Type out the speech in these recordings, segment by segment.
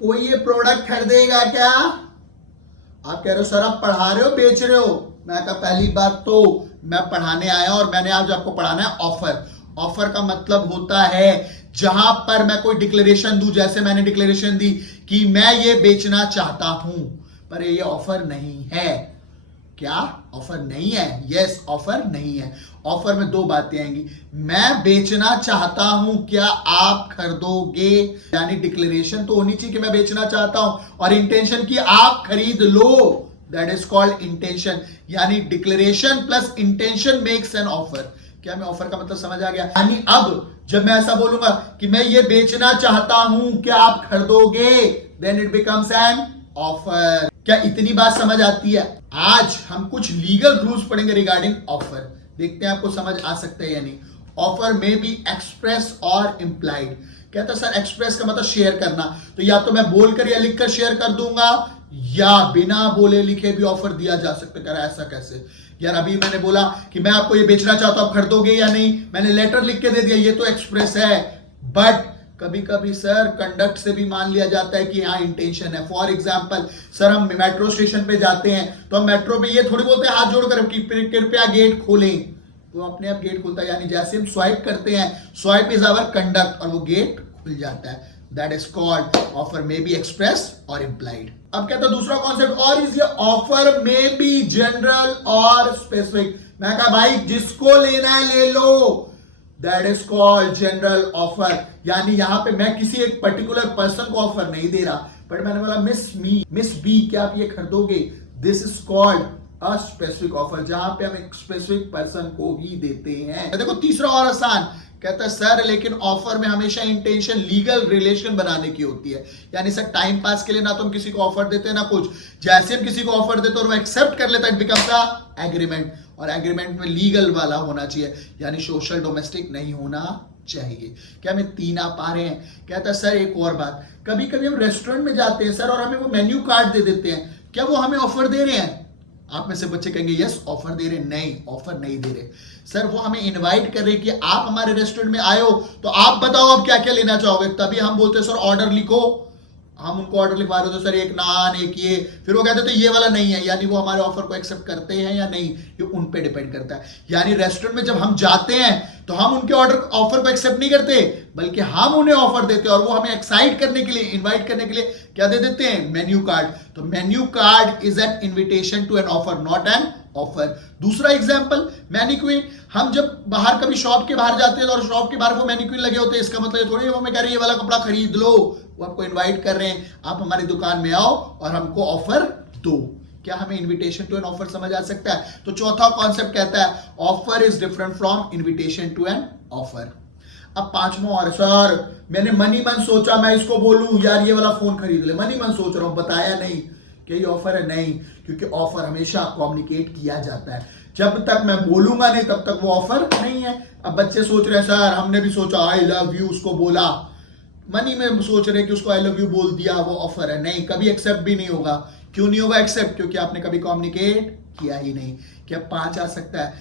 कोई ये प्रोडक्ट खरीदेगा क्या? आप कह रहे हो सर आप पढ़ा रहे हो बेच रहे हो? मैं कहा पहली बात तो मैं पढ़ाने आया और मैंने आज आपको पढ़ाना है ऑफर। ऑफर का मतलब होता है जहां पर मैं कोई डिक्लेरेशन दूं, जैसे मैंने डिक्लेरेशन दी कि मैं ये बेचना चाहता हूं, पर ये ऑफर नहीं है। क्या ऑफर नहीं है? यस, ऑफर नहीं है। ऑफर में दो बातें आएंगी, मैं बेचना चाहता हूं, क्या आप खरीदोगे? यानी डिक्लेरेशन तो होनी चाहिए कि मैं बेचना चाहता हूं, और इंटेंशन की आप खरीद लो, दैट इज कॉल्ड इंटेंशन। यानी declaration plus intention makes an offer. क्या मैं ऑफर का मतलब समझ आ गया? यानी अब जब मैं ऐसा बोलूंगा कि मैं ये बेचना चाहता हूं, क्या आप खरीदोगे, then it becomes an offer. क्या इतनी बात समझ आती है? आज हम कुछ लीगल रूल्स पढ़ेंगे रिगार्डिंग ऑफर, देखते हैं आपको समझ आ सकता है या नहीं। ऑफर में बी एक्सप्रेस और इंप्लाइड। कहता है सर एक्सप्रेस का मतलब शेयर करना, तो या तो मैं बोलकर या लिखकर शेयर कर दूंगा, या बिना बोले लिखे भी ऑफर दिया जा सकता है। कह रहा है ऐसा कैसे? यार अभी मैंने बोला कि मैं आपको ये बेचना चाहता हूं, आप खरीदोगे या नहीं, मैंने लेटर लिख के दे दिया, ये तो एक्सप्रेस है। बट कभी कभी सर कंडक्ट से भी मान लिया जाता है कि हाँ इंटेंशन है। फॉर एग्जाम्पल सर हम मेट्रो स्टेशन पे जाते हैं, तो हम मेट्रो पे ये थोड़ी बोलते हैं हाथ जोड़कर कि कृपया गेट खोलें, तो अपने आप गेट खुलता है। यानी जैसे हम स्वाइप करते हैं, स्वाइप इज आवर कंडक्ट, और वो गेट खुल जाता है। That is called offer may be express और इंप्लाइड। अब कहता है दूसरा कॉन्सेप्ट, और इज ये ऑफर मे बी जनरल और स्पेसिफिक। मैं कहा भाई जिसको लेना है ले लो, that is called general offer. यानी यहां पे मैं किसी एक पर्टिकुलर पर्सन को ऑफर नहीं दे रहा, बट मैंने बोला मिस बी क्या आप ये खरीदोगे, this is called a specific offer, जहां पे हम एक स्पेसिफिक पर्सन को ही देते हैं। देखो तीसरा और आसान, कहता है सर लेकिन ऑफर में हमेशा इंटेंशन लीगल रिलेशन बनाने की होती है। यानी सर टाइम पास के लिए ना तो हम किसी को ऑफर देते हैं ना कुछ, जैसे हम किसी को ऑफर देते हैं और वो एक्सेप्ट कर लेता है, इट बिकम्स अ एग्रीमेंट, और एग्रीमेंट में लीगल वाला होना चाहिए, यानी सोशल डोमेस्टिक नहीं होना चाहिए। क्या हमें तीन आप आ रहे हैं? कहता है सर एक और बात, कभी कभी हम रेस्टोरेंट में जाते हैं सर और हमें वो मेन्यू कार्ड दे देते हैं, क्या वो हमें ऑफर दे रहे हैं? आप में से बच्चे कहेंगे यस ऑफर दे रहे, नहीं ऑफर नहीं दे रहे सर, वो हमें इनवाइट कर रहे कि आप हमारे रेस्टोरेंट में आए हो तो आप बताओ आप क्या क्या लेना चाहोगे, तभी हम बोलते हैं सर ऑर्डर लिखो। हम उनको ऑर्डर लिखवा रहे हो तो सर एक नान एक ये, फिर वो कहते तो ये वाला नहीं है, यानी वो हमारे ऑफर को एक्सेप्ट करते हैं या नहीं, ये उन पे डिपेंड करता है। यानी रेस्टोरेंट में जब हम जाते हैं तो हम उनके ऑफर को एक्सेप्ट नहीं करते, बल्कि हम उन्हें ऑफर देते हैं, और वो हमें एक्साइट करने के लिए, इनवाइट करने के लिए क्या दे देते हैं? Menu card. तो menu card is an invitation to an offer, not an offer. दूसरा एग्जांपल मैनिक्विन, हम जब बाहर कभी शॉप के बाहर जाते हैं और शॉप के बाहर वो मैनिक्विन लगे होते हैं, इसका मतलब थोड़ी वो हमें कह रही है ये वाला कपड़ा खरीद लो, वो आपको इनवाइट कर रहे हैं आप हमारी दुकान में आओ और हमको ऑफर दो। क्या हमें इनविटेशन टू एन ऑफर समझ आ सकता है? तो चौथा कॉन्सेप्ट कहता है offer is different from invitation to an offer. अब पांचवा, और सर मैंने मनी मन सोचा मैं इसको बोलूं यार ये वाला फोन खरीद ले, मनी मन सोच रहा हूं, बताया नहीं कि ये ऑफर है, नहीं, क्योंकि ऑफर हमेशा कम्युनिकेट किया जाता है, जब तक मैं बोलूंगा नहीं तब तक वो ऑफर नहीं है। अब बच्चे सोच रहे हैं सर हमने भी सोचा आई लव यू, उसको बोला, मनी में सोच रहे हैं कि उसको आई लव यू बोल दिया, वो ऑफर है, नहीं, कभी एक्सेप्ट भी नहीं होगा। क्यों नहीं होगा एक्सेप्ट? क्योंकि आपने कभी कम्युनिकेट किया ही नहीं। क्या पांच आ सकता है?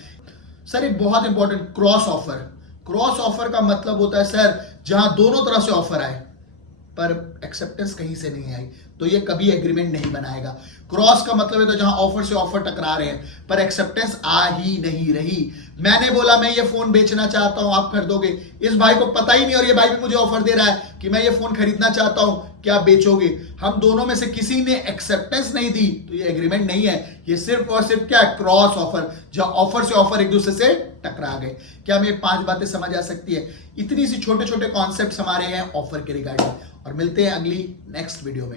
सर एक बहुत important, cross offer. Cross offer का मतलब होता है सर जहां दोनों तरफ से ऑफर आए पर एक्सेप्टेंस कहीं से नहीं आई, तो ये कभी एग्रीमेंट नहीं बनाएगा। क्रॉस का मतलब है तो जहां ऑफर से ऑफर टकरा रहे हैं पर एक्सेप्टेंस आ ही नहीं रही। मैंने बोला मैं ये फोन बेचना चाहता हूं आप खरीदोगे, इस भाई को पता ही नहीं और ये भाई भी मुझे ऑफर दे रहा है कि मैं ये फोन खरीदना चाहता हूं, क्या आप बेचोगे? हम दोनों में से किसी ने एक्सेप्टेंस नहीं दी, तो ये एग्रीमेंट नहीं है, ये सिर्फ और सिर्फ क्या है? क्रॉस ऑफर, जहां ऑफर से ऑफर एक दूसरे से टकरा गए। क्या हमें पांच बातें समझ आ सकती है? इतनी सी छोटे छोटे कॉन्सेप्ट हमारे हैं ऑफर के रिगार्डिंग, और मिलते हैं अगली नेक्स्ट वीडियो में।